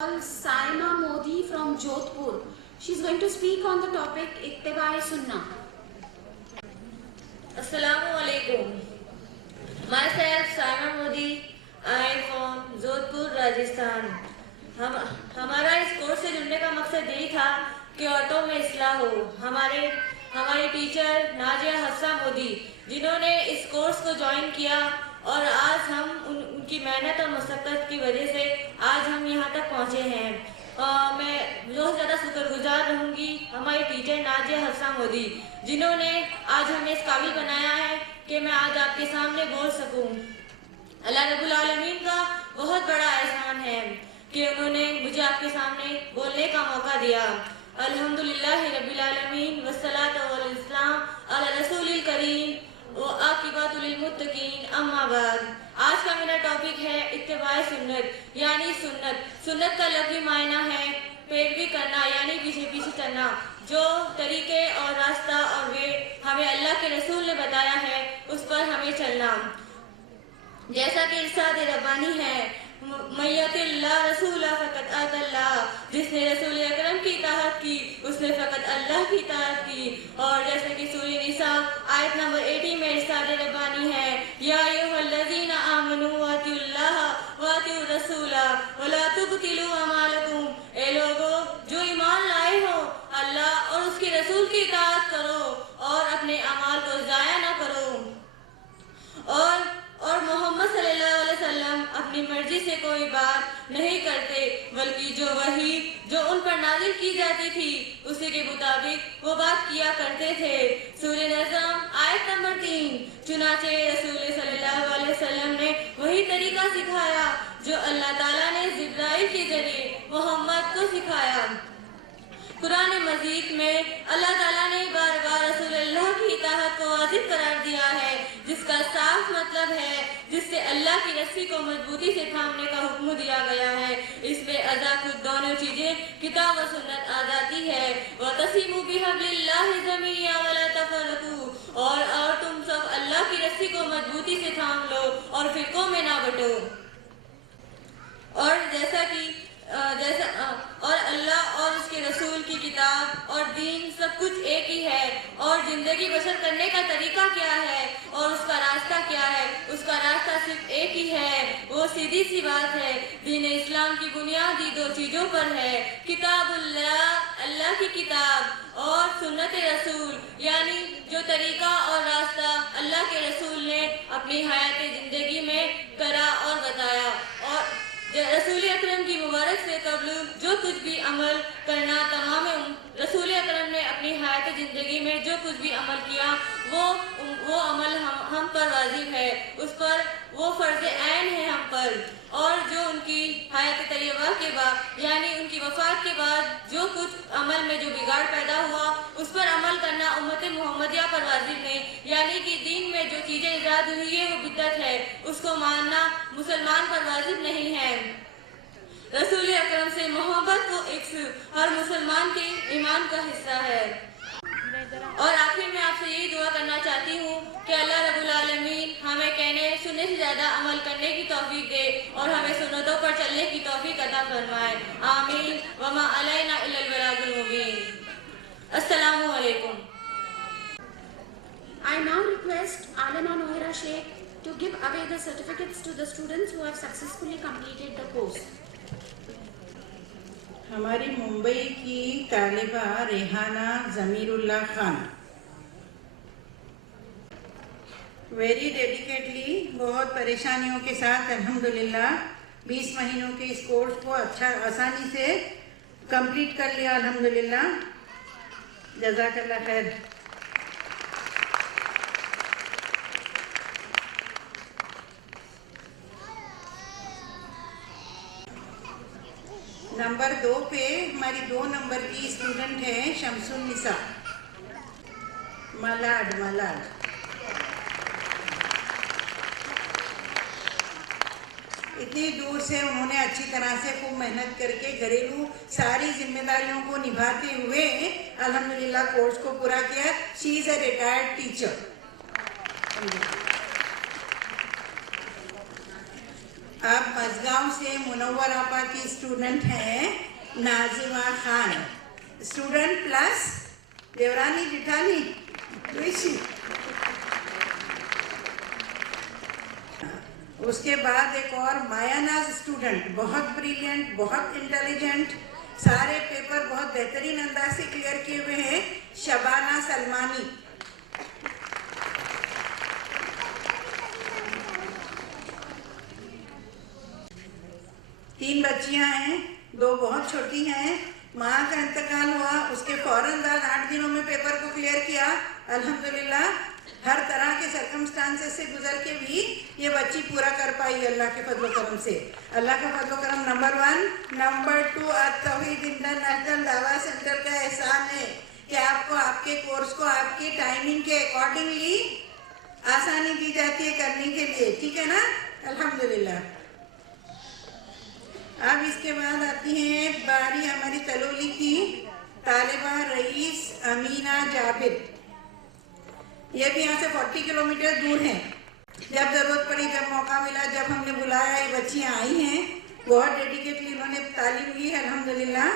Saima Modi from Jodhpur. She is going to speak on the topic Ittiba-e Sunnah. Assalamu alaikum. Myself Saima Modi. I am from Jodhpur, Rajasthan. हमारा इस course से जुड़ने का मकसद यही था कि औरतों में इस्लाह हो। हमारी टीचर नाजिया हफ्सा मोदी जिन्होंने इस कोर्स को ज्वाइन किया और आज हम उनकी मेहनत और मशक्क़त की वजह से आज हम यहाँ तक पहुँचे हैं। मैं बहुत ज़्यादा शुक्रगुजार रहूँगी हमारी टीचर नाजिया हफ्सा मोदी जिन्होंने आज हमें इस काबिल बनाया है कि मैं आज आपके सामने बोल सकूँ। अल्लाह रब्बुल आलमीन का बहुत बड़ा एहसान है कि उन्होंने मुझे आपके सामने बोलने का मौका दिया। अल्हम्दुलिल्लाह रब्बिल आलमीन वस्सलातु वल इस्लाम अला रसूलिल करीम व आकिबतुल मुत्तकीन अम्मा बाद। आज का मेरा टॉपिक है इत्तिबाए सुन्नत यानी सुन्नत का लफ्ज़ी मायना है पैरवी करना यानी पीछे चलना। जो तरीके और रास्ता और वे हमें अल्लाह के रसूल ने बताया है उस पर हमें चलना। जैसा कि इरशाद रब्बानी है मय्यतिल्लाह रसूला फ़क़त अतल्लाह, जिसने रसूल अकरम की इताअत की उसने फ़क़त अल्लाह की इताअत की। और जैसे कि सूरह निसा आयत नंबर 80 में इरशाद रब्बानी है या अय्युहल्लज़ीना आमनू अतिउल्लाह व अतिउर रसूला व ला तुबतिलू अमालकुम। ए लोगो जो ईमान लाए हो अल्लाह और उसके रसूल की इताअत करो और अपने अमाल को ज़ाया न करो। और मोहम्मद सल्लल्लाहु अलैहि वसल्लम अपनी मर्जी से कोई बात नहीं करते बल्कि जो वही जो उन पर नाजिल की जाती थी उसी के मुताबिक वो बात किया करते थे। सूरह नज़म आयत नंबर 3। चुनाचे रसूल सल्लल्लाहु अलैहि वसल्लम ने वही तरीका सिखाया जो अल्लाह ताला ने जिब्राइल के जरिए मोहम्मद को सिखाया। कुरान मजीद में अल्लाह ताला ने बार बार रसूलुल्लाह की इताअत को वाजिब करार दिया है जिसका साफ मतलब है जिससे अल्लाह की रस्सी को मजबूती से थामने का हुक्म दिया गया है। इसमें अज़ा खुद दोनों चीजें किताब और सुन्नत आ जाती है। वतसिमू बिहब्लिल्लाहि जमीअन वला तफरकू, और तुम सब अल्लाह की रस्सी को मजबूती से थाम लो और फिरकों में ना बंटो। और और अल्लाह और उसके रसूल की किताब और दीन सब कुछ एक ही है। और जिंदगी बसर करने का तरीका क्या है और उसका रास्ता क्या है? उसका रास्ता सिर्फ एक ही है, वो सीधी सी बात है। दीन इस्लाम की बुनियादी दो चीज़ों पर है, किताबुल्लाह अल्लाह की किताब और सुन्नत रसूल यानी जो तरीका और रास्ता अल्लाह के रसूल ने अपनी हयात ज़िंदगी में करा और बताया। और रसूल अकरम की मुबारक से कबल जो कुछ भी अमल करना तमाम रसूल अकरम ने अपनी हयात ज़िंदगी में जो कुछ भी अमल किया वो अमल हम पर वाजिब है, उस पर वो फ़र्ज़ ऐन है हम पर। और जो उनकी हयात तैयबा के बाद यानी उनकी वफ़ात के बाद जो कुछ अमल में जो बिगाड़ पैदा हुआ उस पर अमल करना उम्मत मोहम्मदिया पर वाजिब नहीं, यानी कि दीन में जो चीज़ें इजाद हुई है वो बिदअत है, उसको मानना मुसलमान पर वाजिब नहीं है। रसूल अकरम से मोहब्बत व इश्क़ हर मुसलमान के ईमान का हिस्सा है। और आखिर में आपसे यही दुआ करना चाहती हूँ कि अल्लाह रब्बुल आलमीन हमें कहने सुनने से ज़्यादा अमल करने की तौफीक दे और हमें सुन्नतों पर चलने की तौफीक अता फरमाए। आमीन वमा अलैना इल्लल बलागुल मुबीन। अस्सलामु अलैकुम। I now request Alana Nohira Sheikh to give away the certificates to the students who have successfully completed the course. हमारी मुंबई की तालिबा रेहाना ज़मीरुल्लाह खान वेरी डेडिकेटली बहुत परेशानियों के साथ अल्हम्दुलिल्लाह 20 महीनों के इस कोर्स को आसानी से कंप्लीट कर लिया अल्हम्दुलिल्लाह। जज़ाकल्लाह खैर। नंबर 2 पे हमारी 2 नंबर की स्टूडेंट है शमसुन निसा मलाड। इतनी दूर से उन्होंने अच्छी तरह से खूब मेहनत करके घरेलू सारी जिम्मेदारियों को निभाते हुए अल्हम्दुलिल्लाह कोर्स को पूरा किया। She is a retired teacher. अब मजगांव से मुनव्वर आपा की स्टूडेंट हैं नाजिमा खान, स्टूडेंट प्लस देवरानी जिठानी ऋषि। उसके बाद एक और मायानाज स्टूडेंट, बहुत ब्रिलियंट, बहुत इंटेलिजेंट, सारे पेपर बहुत बेहतरीन अंदाज से क्लियर किए हुए हैं, शबाना सलमानी। तीन बच्चियां हैं, दो बहुत छोटी हैं, माँ का इंतकाल हुआ, उसके फौरन बाद 8 दिनों में पेपर को क्लियर किया। अल्हम्दुलिल्लाह हर तरह के सर्कमस्टांसेस से गुजर के भी ये बच्ची पूरा कर पाई अल्लाह के फजलो करम से। अल्लाह का फजलो करम नंबर 1। नंबर 2, अत-तौहीद इंटरनेशनल दावा सेंटर का एहसान है कि आपको आपके कोर्स को आपकी टाइमिंग के अकॉर्डिंगली आसानी दी जाती है करने के लिए, ठीक है ना, अल्हम्दुलिल्लाह। अब इसके बाद आती है बारी हमारी तलोली की तालिबा रईस अमीना जाबिर। ये भी यहाँ से 40 किलोमीटर दूर है। जब ज़रूरत पड़ी, जब मौका मिला, जब हमने बुलाया, ये बच्चियाँ आई हैं, बहुत डेडिकेटली इन्होंने तालीम ली है अल्हम्दुलिल्लाह,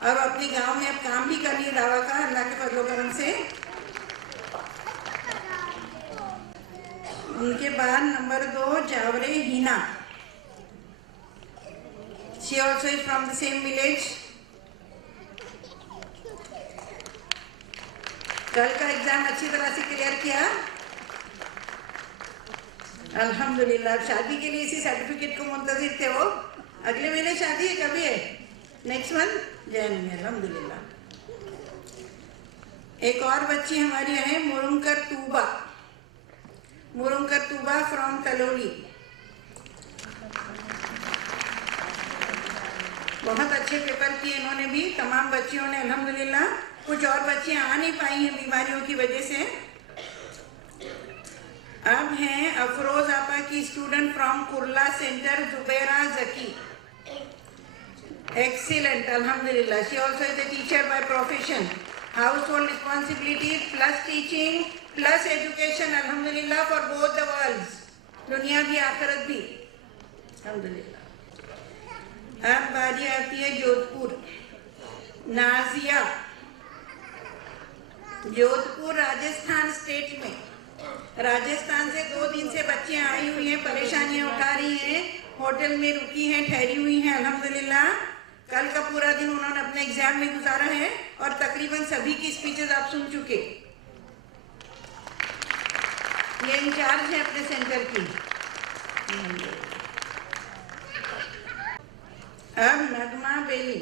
और अपने गांव में अब काम भी कर रही है दावा का अल्लाह के फजलो करम से। उनके बाद number 2 Jaware Hina, she also is from the same village। कल का एग्जाम अच्छी तरह से क्लियर किया अल्हम्दुलिल्लाह। शादी के लिए इसी सर्टिफिकेट को मुंतजिर थे वो। अगले महीने शादी है, कभी है? नेक्स्ट मंथ जैन में अल्हम्दुलिल्लाह। एक और बच्ची हमारी है मुरुंकर तूबा फ्रॉम तलोली। बहुत अच्छे पेपर किए इन्होंने भी, तमाम बच्चियों ने अल्हम्दुलिल्लाह। कुछ और बच्चियां आ नहीं पाई हैं बीमारियों की वजह से। अब हैं अफरोज आपा की student from Kurla centre Zubaira Zaki. Excellent अल्हम्दुलिल्लाह। She also is a teacher by profession. Household responsibility plus teaching plus education अल्हम्दुलिल्लाह फॉर बोथ द वर्ल्ड्स, दुनिया भी आखिरत भी अल्हम्दुलिल्लाह। अब बारी आती है जोधपुर, नाजिया, जोधपुर राजस्थान स्टेट में। राजस्थान से 2 दिन से बच्चियां आई हुई हैं, परेशानियां उठा रही हैं, होटल में रुकी हैं, ठहरी हुई हैं अल्हम्दुलिल्लाह। कल का पूरा दिन उन्होंने अपने एग्जाम में गुजारा है और तकरीबन सभी की स्पीचेस आप सुन चुके। ये इंचार्ज है अपने सेंटर की। अब Nagma Beli,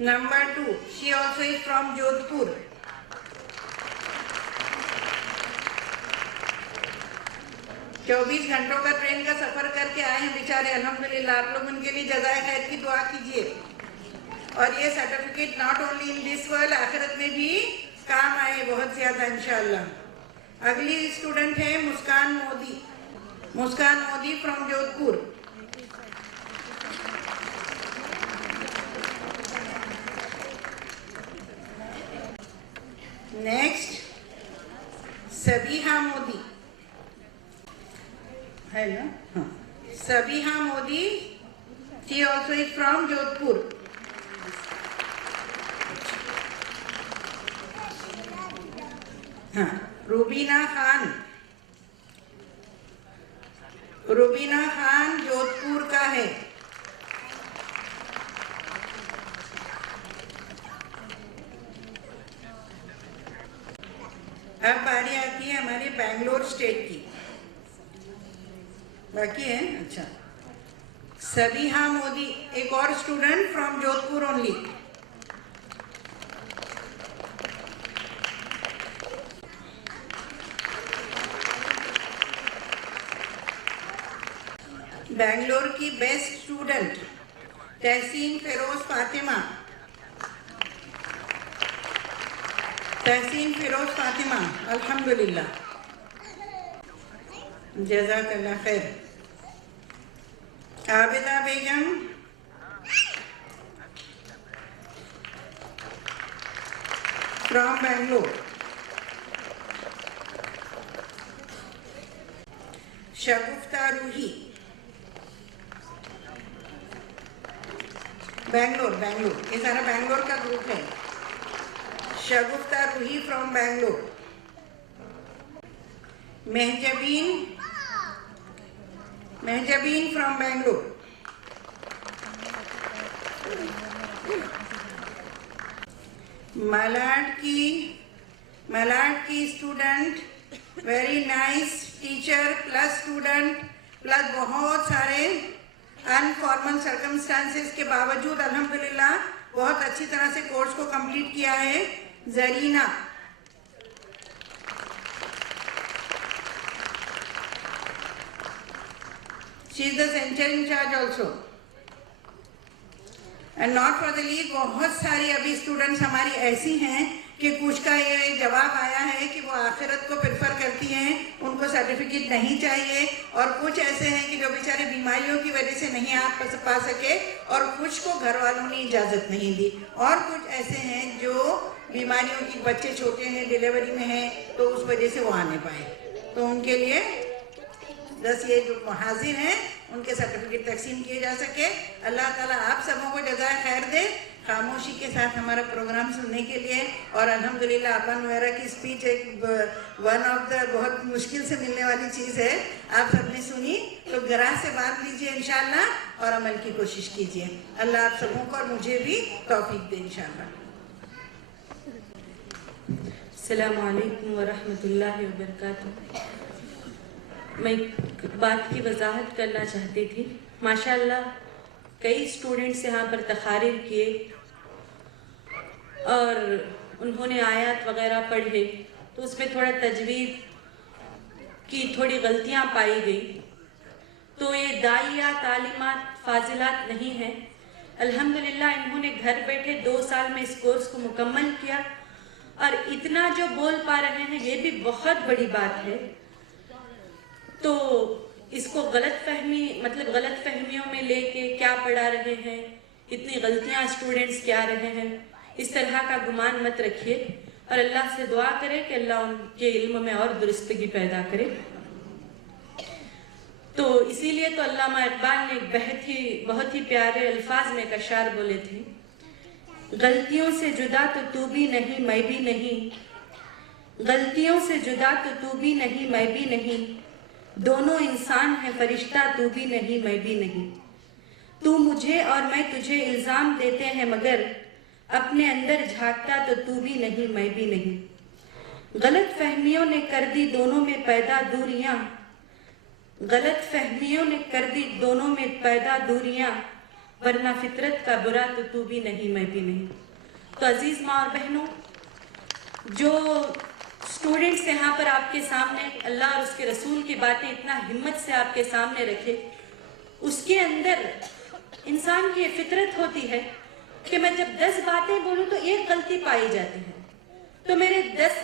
number 2, she also is from Jodhpur. चौबीस घंटों का ट्रेन का सफर करके आए हैं बेचारे अल्हम्दुलिल्लाह। आप लोग उनके लिए जज़ाए खैर की दुआ कीजिए। और ये certificate not only in this world, आखिरत में भी काम आए बहुत ज़्यादा इंशाअल्लाह। अगली स्टूडेंट है मुस्कान मोदी फ्रॉम जोधपुर। नेक्स्ट सबीहा मोदी है ना, हाँ, Sabiha Modi, she also is from Jodhpur. हाँ, रुबीना खान जोधपुर का है। अब बारी आती है हमारे बेंगलोर स्टेट की। बाकी है, अच्छा, सबीहा मोदी, एक और student from Jodhpur only. Bangalore की बेस्ट स्टूडेंट तहसीन फिरोज फातिमा अल्हम्दुलिल्लाह, जज़ाकल्लाह खैर। आबिदा बेगम, फ्रॉम बेंगलोर। शगुफ्ता रूही, बैंगलोर, ये सारा बैंगलोर का ग्रुप है। शगुफ्ता रूही फ्रॉम बैंगलोर। महजबीन फ्रॉम बैंगलोर। मलाड की student, very nice teacher plus student plus बहुत सारे अनफॉर्मल सर्कमस्टांसेस के बावजूद अल्हम्दुलिल्लाह बहुत अच्छी तरह से कोर्स को कंप्लीट किया है। Zarina, she is the centre incharge also. And not for the league, बहुत सारी अभी स्टूडेंट्स हमारी ऐसी हैं कि कुछ का ये जवाब आया है कि वो आखिरत को प्रेफर करती हैं, उनको सर्टिफिकेट नहीं चाहिए, और कुछ ऐसे हैं कि जो बेचारे बीमारियों की वजह से नहीं आ पा सके, और कुछ को घर वालों ने इजाज़त नहीं दी, और कुछ ऐसे हैं जो बीमारियों की, बच्चे छोटे हैं, डिलीवरी में हैं, तो उस वजह से वो आ नहीं पाए। तो उनके लिए बस ये जो हाजिर हैं उनके सर्टिफिकेट तकसीम किए जा सके। अल्लाह ताला आप सबों को जज़ाए खैर दे खामोशी के साथ हमारा प्रोग्राम सुनने के लिए। और अल्हम्दुलिल्लाह अपन वगैरह की स्पीच एक वन ऑफ द बहुत मुश्किल से मिलने वाली चीज़ है, आप सबने सुनी, तो गराह से बात लीजिए इंशाअल्लाह और अमल की कोशिश कीजिए। अल्लाह आप सबों को और मुझे भी तौफीक दे इंशाअल्लाह। अस्सलामु अलैकुम व रहमतुल्लाहि व बरकातुहू। मैं बात की वजाहत करना चाहती थी। माशाअल्लाह कई स्टूडेंट्स यहाँ पर तकारीर किए और उन्होंने आयत वगैरह पढ़े, तो उसमें थोड़ा तजवीद की थोड़ी गलतियाँ पाई गई। तो ये दाइया तालीमात फाजिलात नहीं है। अल्हम्दुलिल्लाह इन्होंने घर बैठे 2 साल में इस कोर्स को मुकम्मल किया, और इतना जो बोल पा रहे हैं ये भी बहुत बड़ी बात है। तो इसको गलत फहमियों में लेके क्या पढ़ा रहे हैं, इतनी गलतियां स्टूडेंट्स क्या रहे हैं, इस तरह का गुमान मत रखिए, और अल्लाह से दुआ करें कि अल्लाह उनके इल्म में और दुरुस्तगी पैदा करे। तो इसीलिए तो अल्लामा इकबाल ने एक बहुत ही प्यारे अल्फाज में एक अशार बोले थे, गलतियों से जुदा तो तू भी नहीं मैं भी नहीं, गलतियों से जुदा तो तू भी नहीं मैं भी नहीं, दोनों इंसान है फरिश्ता तू भी नहीं मैं भी नहीं, तू मुझे और मैं तुझे इल्ज़ाम देते हैं मगर अपने अंदर झांकता तो तू भी नहीं मैं भी नहीं, गलत फहमियों ने कर दी दोनों में पैदा दूरियां, गलत फहमियों ने कर दी दोनों में पैदा दूरियां, वरना फितरत का बुरा तो तू भी नहीं मैं भी नहीं। तो अजीज माँ और बहनों, जो स्टूडेंट्स यहाँ पर आपके सामने अल्लाह और उसके रसूल की बातें इतना हिम्मत से आपके सामने रखे, उसके अंदर इंसान की फितरत होती है कि मैं जब 10 बातें बोलूँ तो एक गलती पाई जाती है, तो मेरे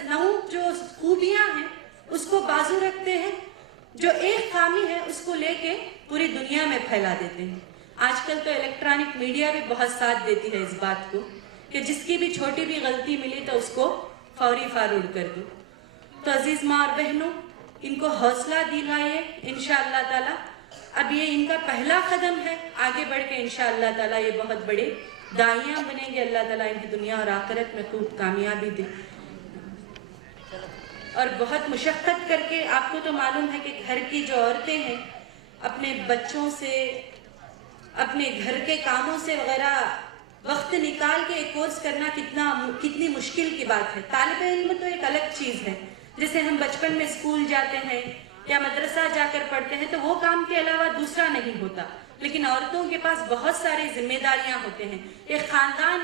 9 जो खूबियाँ हैं उसको बाजू रखते हैं, जो एक खामी है उसको लेके पूरी दुनिया में फैला देते हैं। आजकल तो इलेक्ट्रॉनिक मीडिया भी बहुत साथ देती है इस बात को कि जिसकी भी छोटी भी गलती मिली तो उसको फौरी फारूड कर दो। तो अजीज माँ और बहनों, इनको हौसला दिलाइए इंशाअल्लाह ताला। अब ये इनका पहला कदम है, आगे बढ़ के इंशाअल्लाह ताला ये बहुत बड़े दाइयाँ बनेंगे। अल्लाह ताला इन्हें दुनिया और आखिरत में खूब कामयाबी दे। और बहुत मुशक्क़त करके, आपको तो मालूम है कि घर की जो औरतें हैं अपने बच्चों से, अपने घर के कामों से वगैरह वक्त निकाल के एक कोर्स करना कितनी मुश्किल की बात है। तालिब इल्म तो एक अलग चीज़ है, जैसे हम बचपन में स्कूल जाते हैं या मदरसा जाकर पढ़ते हैं तो वो काम के अलावा दूसरा नहीं होता, लेकिन औरतों के पास बहुत सारी जिम्मेदारियां होते हैं, एक ख़ानदान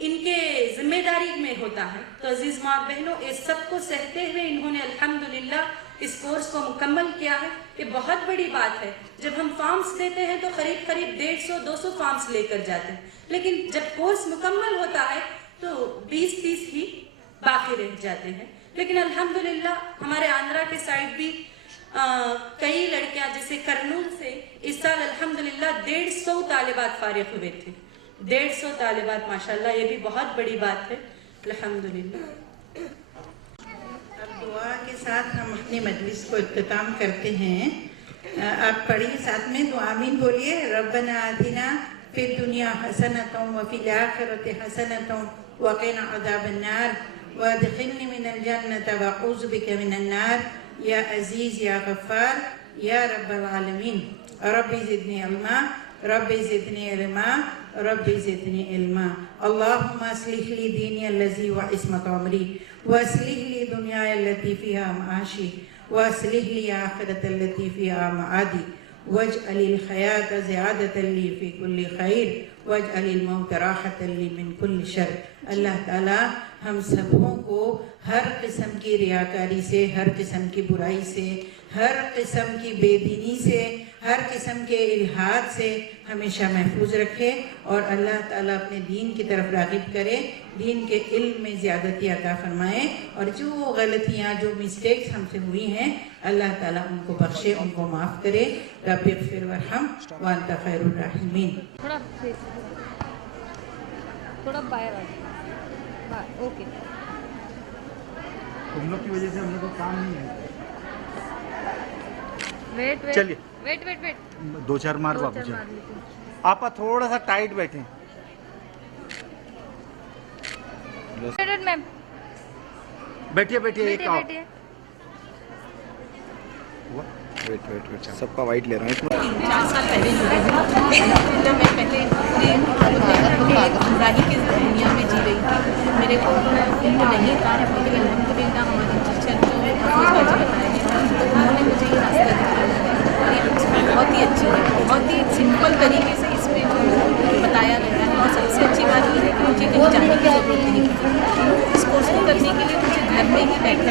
इनके जिम्मेदारी में होता है। तो अजीज़ माँ बहनों, इस सब को सहते हुए इन्होंने अल्हम्दुलिल्लाह इस कोर्स को मुकम्मल किया है। ये बहुत बड़ी बात है। जब हम फॉर्म्स देते हैं तो करीब 150-200 फॉर्म्स लेकर जाते हैं, लेकिन जब कोर्स मुकम्मल होता है तो 20-30 ही बाकी रह जाते हैं। लेकिन अल्हम्दुलिल्लाह हमारे आंध्रा के साइड भी कई लड़कियां, जैसे करनूल से इस साल अल्हम्दुलिल्लाह 150 तालिबात फारिग हुए थे। 150 तालिबात, माशाल्लाह, ये भी बहुत बड़ी बात है अल्हम्दुलिल्लाह। अब दुआ के साथ हम अपनी मजलिस को इख्तिताम करते हैं। आप पढ़िए साथ में तो आमीन बोलिए। रब्बना आतिना फिद दुनिया हसनतम व फिल आखिरति हसनतम व क़िना अज़ाबन्नार वअदखिलनी मिनल जन्नत व अऊज़ु बिका मिनन नार या अज़ीज़ या गफ़्फ़ार या रब्बल आलमीन। रब्बी ज़िदनी इल्मा रब्बी ज़िदनी इल्मा रब्बी ज़िदनी इल्मा। अल्लाहुम्मा अस्लिह ली दीनी अल्लज़ी व इस्मत अमरी व अस्लिह ली दुनियाय अल्लती फ़ीहा मआशी वास्लिह ली आखिरत अल्लती फ़ीहा मआदी वजअलिल हयात ज़ियादतन ली फ़ी कुल्ली खैर वजअलिल मौत राहतन ली मिन कुल्ली शर। अल्लाह ताला हम सबों को हर किस्म की रियाकारी से, हर किस्म की बुराई से, हर किस्म की बेदीनी से, हर किस्म के इल्हाद से हमेशा महफूज रखे और अल्लाह ताला अपने दीन की तरफ राग़िब करे, दीन के इल्म में ज़्यादती अता फरमाए और जो गलतियाँ, जो मिस्टेक्स हमसे हुई हैं अल्लाह ताला उनको बख्शे, उनको माफ़ करे। रब्बिग़फिर वरहम व अंत खैरुर राहिमीन। थोड़ा बाहर आ ओके। तुम लोग की वजह से हम लोग को काम नहीं है। वेट चलिए वेट वेट वेट 2-4 मार बाबू जी। आप थोड़ा सा टाइट बैठे। मैम बैठिए बैठिए एक आओ। बैठिए। वेट सबका वाइट ले रहा हूँ। 4 साल पहले जुड़ी हूँ। मैं पहले गुमराही की दुनिया में जी रही थी। मेरे को इल्म नहीं था, लेकिन अल्हम्दुलिल्लाह हमारे टीचर जो है बताए तो उन्होंने मुझे ये रास्ता दिखाया और ये बहुत ही अच्छी है, बहुत ही सिंपल तरीके से इसमें बताया गया है। और सबसे अच्छी बात ये है कि मुझे कहीं जाने की ज़रूरत नहीं है। इस कोर्स को करने के लिए मुझे घर में ही बैठे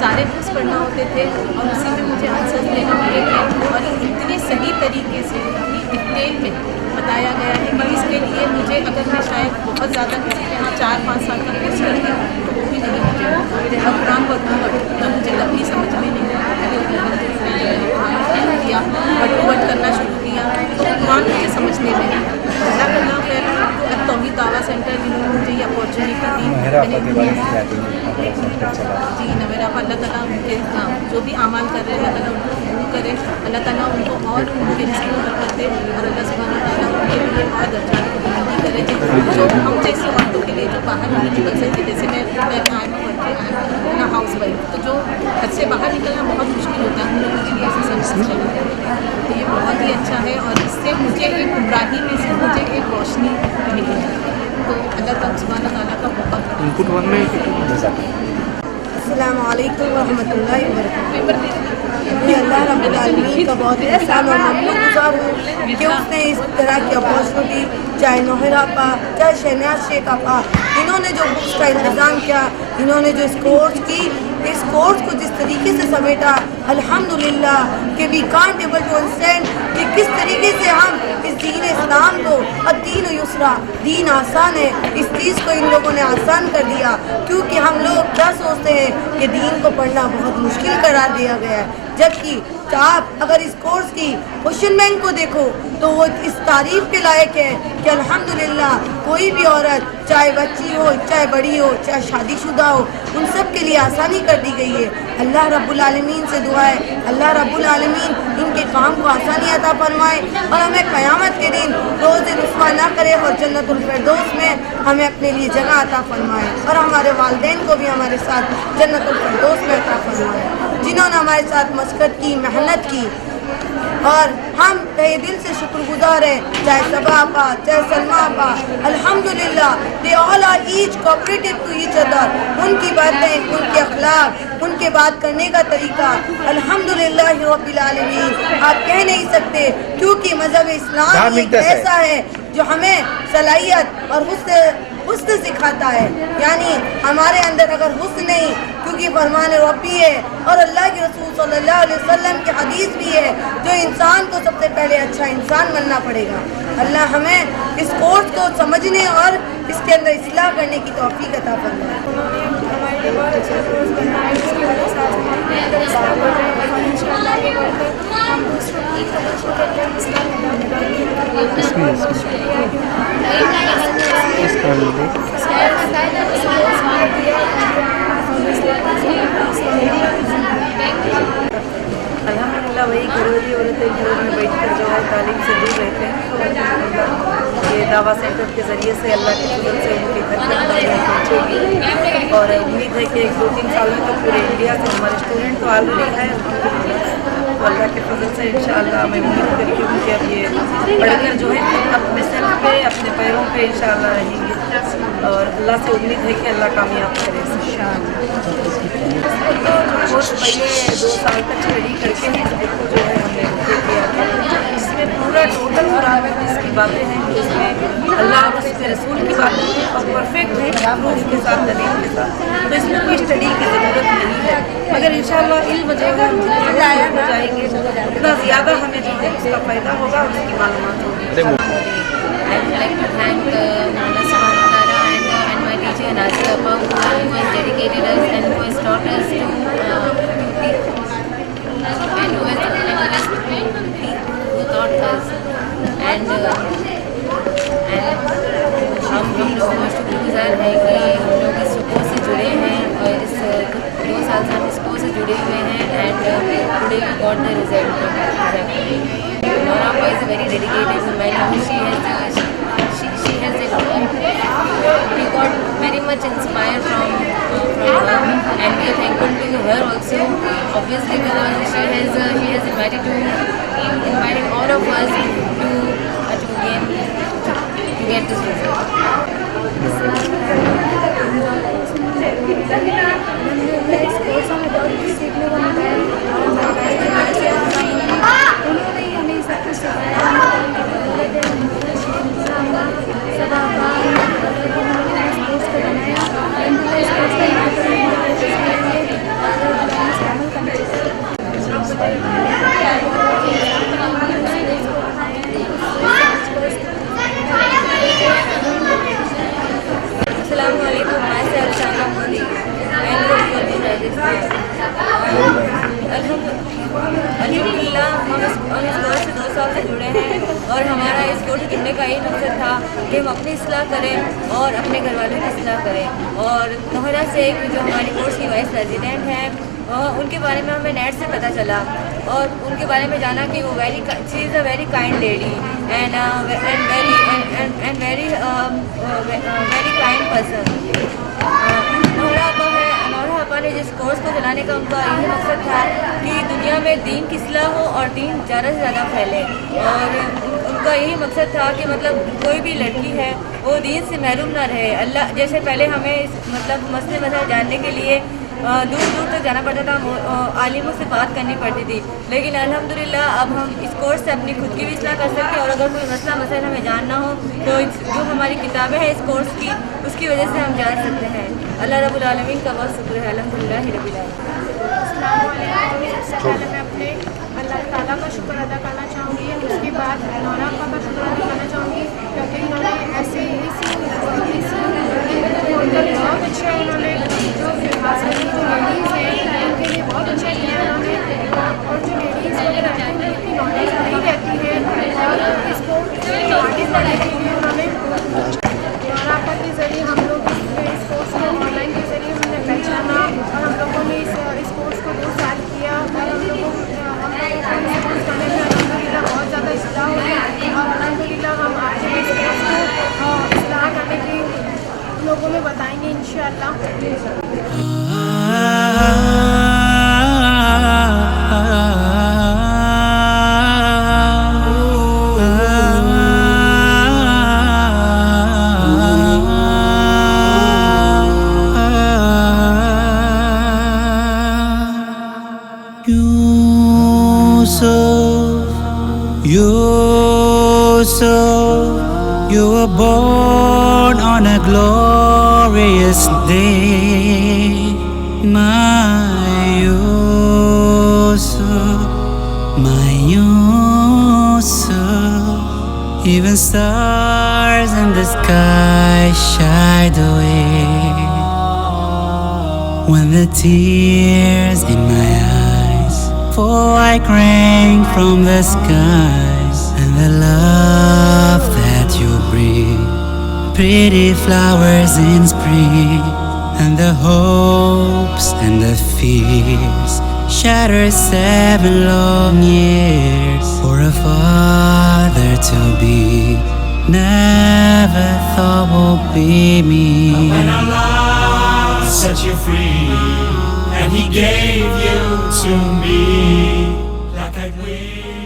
सारे बुक्स पढ़ना होते थे और उसी में मुझे आंसर्स देने होते थे और इतने सही तरीके से इतनी डिटेल में बताया गया है कि इसके लिए मुझे अगर मैं शायद बहुत ज़्यादा किसी के यहाँ 4-5 साल का कोर्स करती हूँ तो वो भी नहीं मुझे और कुरान पढ़ूँगा तो मुझे कभी समझ में नहीं आया। किया वट करना शुरू किया तो कुरान मुझे समझने में आया। अल्लाह का नाम है तौहीद दावा सेंटर, जिन्होंने मुझे ये अपॉर्चुनिटी दी। जी नवेरा अल्लाह ताला उनके जो भी आमाल कर रहे हैं अल्लाह ताला उनको कबूल करे, अल्लाह ताला उनको और उनके रिस्क में बरकत दे और अल्लाह सुब्हानहू व तआला उनके लिए और दर्जा की बुलंदी करे। जो हम जैसी औरतों के लिए जो बाहर नहीं निकल सकती, जैसे मैं ना हाउस वाइफ, तो जो घर से बाहर निकलना बहुत मुश्किल होता है, हम लोगों के लिए ऐसे सर्विस चलाते हैं। तो ये बहुत ही अच्छा है और इससे मुझे एक गुमराही में से मुझे एक रोशनी मिली है। तो अल्लाह सुब्हानहू व तआला का बहुत इनपुट 1 में अस्सलाम वालेकुम रहमतुल्लाहि व बरकातहू। मैं अल्लाह रब्बुल आलमीन का बहुत एहसान और शुक्रगुज़ार हूँ कि उसने इस तरह की अपॉर्चुनिटी, चाहे नोहरा पा, चाहे शहनाज शेख आपा, इन्होंने जो बुक्स का इंतज़ाम किया, इन्होंने जो इस कोर्स को जिस तरीके से समेटा, अल्हम्दुलिल्लाह कि we can't able to understand कि किस तरीके से हम इस दीन इस्लाम को, अद्दीन युस्रा, दीन आसान है, इस चीज़ को इन लोगों ने आसान कर दिया। क्योंकि हम लोग क्या सोचते हैं कि दीन को पढ़ना बहुत मुश्किल करार दिया गया है, जबकि आप अगर इस कोर्स की क्वेश्चन बैंक को देखो तो वो इस तारीफ़ के लायक है कि अल्हम्दुलिल्लाह कोई भी औरत, चाहे बच्ची हो, चाहे बड़ी हो, चाहे शादीशुदा हो, उन सब के लिए आसानी कर दी गई है। अल्लाह रब्बुल आलमीन से दुआ है, अल्लाह रब्बुल आलमीन इनके काम को आसानी अता फरमाए और हमें क़यामत के दिन रोज़ रुस्वा ना करे और जन्नतुल फिरदौस में हमें अपने लिए जगह अता फरमाए और हमारे वालिदैन को भी हमारे साथ जन्नतुल फिरदौस में अता फरमाए, जिन्होंने हमारे साथ मशक़त की, मेहनत की। और हम तहे दिल से शुक्रगुजार हैं, चाहे सबा आपा, चाहे सलमा आपा, अल्हम्दुलिल्लाह they all are each cooperative to each other. उनकी बातें, उनके अखलाक, उनके बात करने का तरीका अल्हम्दुलिल्लाह रब्बिल आलमीन आप कह नहीं सकते, क्योंकि मज़हब इस्लाम एक ऐसा है जो हमें सलाहियत और हुस्न सिखाता है। यानी हमारे अंदर अगर हुस्न नहीं, क्योंकि फरमान रब्बी है और अल्लाह के रसूल सल्लल्लाहु अलैहि वसल्लम की हदीस भी है, जो इंसान को सबसे पहले अच्छा इंसान बनना पड़ेगा। अल्लाह हमें इस कोर्स को समझने और इसके अंदर इस्लाह करने की तौफीक अता फरमाए। हमारे लिए बहुत अच्छा कोर्स करना है, इसकी वजह से आज हम अपने अंदर इस्लाह कर रहे हैं और इंशाअल्लाह आगे बढ़कर हम दूसरों की तवज्जो करके हम इस्लाह में बहुत शुक्रिया अल्हम्दुलिल्लाह वही घरेलू हम लोगों ने बैठ कर जो है तालीम से दूर रहते हैं, ये दावा सेंटर के ज़रिए से अल्लाह के फजल से उनके घर के अंदर पहुँचेगी। और उम्मीद है कि 1-2-3 साल में तो पूरे इंडिया से हमारे स्टूडेंट तो ऑलरेडी है, तो अल्लाह के फजल से इंशाअल्लाह मैं उम्मीद करती हूँ कि अब ये पढ़कर जो है अपने सेल्फ पे अपने पैरों पे इंशाअल्लाह रहेंगे, और अल्लाह से उम्मीद है कि अल्लाह कामयाब करे कोर्स पहले 2 साल तक स्टडी करके ही इसको जो है हमने किया था। इसमें पूरा टोटल कुरान की बातें हैं, इसमें अल्लाह और उसके रसूल की बातें हैं और परफेक्ट है प्रूफ के साथ, दलील के साथ, तो इसमें कोई स्टडी की ज़रूरत नहीं है। मगर इंशाअल्लाह इल्म जो है हो जाएंगे उतना ज़्यादा हमें जो है उसका फ़ायदा होगा और उसकी मालूमात होगी। I would like to thank Allah subhanahu wa ta'ala and my teacher Nazir Appa who has dedicated us and who has taught us to and who taught us and हम लोग शुक्रगुजार हैं कि हम लोग इस कोर्स से जुड़े हैं और इस 2 साल से हम इस कोर्स से जुड़े हुए हैं and today we got the result. Nora Appa is a very dedicated woman. She has we got very much inspired from her, and we are thankful to her also. Obviously, because she has invited all of us to get this result. अल्हम्दुलिल्लाह हम इस course से 2 साल से जुड़े हैं और हमारा इस कोर्स से जुड़ने का यही मकसद था कि हम अपनी इस्लाह करें और अपने घर वालों की इस्लाह करें। और नोहरा शेख जो हमारी कोर्स की वाइस प्रेसिडेंट हैं उनके बारे में हमें नेट से पता चला और उनके बारे में जाना कि वो she is a very kind lady and very kind person. Nora अपा ने जिस कोर्स को चलाने का उनका यही मकसद था कि दुनिया में दीन की इस्लाह हो और दीन ज़्यादा से ज़्यादा फैले, और उनका यही मकसद था कि मतलब कोई भी लड़की है वो दीन से महरूम ना रहे। अल्लाह जैसे पहले हमें मतलब मसले मसाइल जानने के लिए दूर दूर तक जाना पड़ता था, आलिमों से बात करनी पड़ती थी, लेकिन अल्हम्दुलिल्लाह अब हम इस कोर्स से अपनी खुद की भी इस्लाह कर सकते हैं और अगर कोई मसला मसाइल हमें जानना हो तो जो हमारी किताबें हैं इस कोर्स की उसकी वजह से हम जान सकते हैं। अल्लाह रब्बुल आलमीन का बहुत शुक्र है, अल्हम्दुलिल्लाह रब्बिल आलमीन। सबसे पहले मैं अपने अल्लाह ताला का शुक्र अदा करना चाहूँगी, उसके बाद नोरा अपा का शुक्र अदा करना चाहूँगी क्योंकि इन्होंने ऐसे बहुत अच्छा उन्होंने जो लेडीज़ हैं उनके लिए बहुत अच्छा किया उन्होंने, और जो लेडीज़ वगैरह हैं उनकी नॉलेज नहीं रहती है और इसको आगे बढ़ाने के लिए उन्होंने नोरा अपा के ज़रिए हम लोग इस कोर्स को ऑनलाइन के ज़रिए हमने पहचाना और हम लोगों ने इस कोर्स को 2 साल किया और हम लोगों कोर्स करने में अल्हम्दुलिल्लाह बहुत ज़्यादा इस्लाह हुई और अल्हम्दुलिल्लाह हम आगे इस कोर्स को इस्लाह करने की लोगों में बताएंगे इंशाअल्लाह। You were born on a glorious day, my Yusuf, my Yusuf. Even stars in the sky shied away when the tears in my eyes fall like rain from the skies, and the love that you bring, pretty flowers in spring, and the hopes and the fears shattered 7 long years for a father to be. Never thought would be me. When Allah set you free and He gave you to me, like I will.